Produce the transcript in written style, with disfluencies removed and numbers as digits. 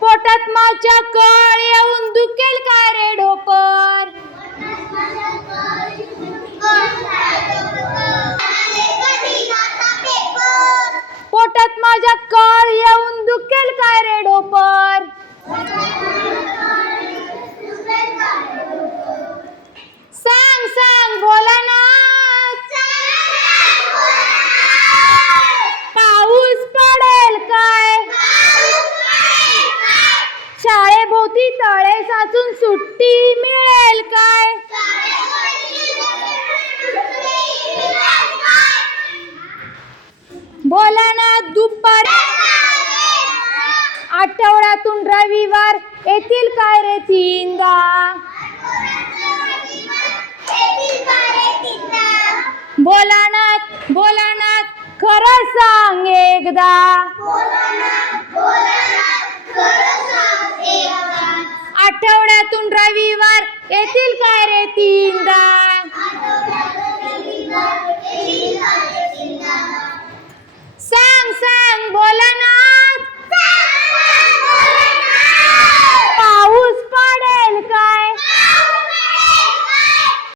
पोटात माझ्या कळ येऊन दुखेल काय रे ढोपर. पोटात माझ्या कळ येऊन दुखेल काय रे ढोपर. सांग सांग भोलानाथ, पाऊस पडेल काय. शाळेभोवती तळे साचून सुट्टी मिळेल काय. भोलानाथ दुपारी आठवड्यातून रविवार येतील काय रे तीनदा. भोलानाथ भोलानाथ खरं सांग एकदा. आठवड्यातून रविवार येतील काय रे तीनदा.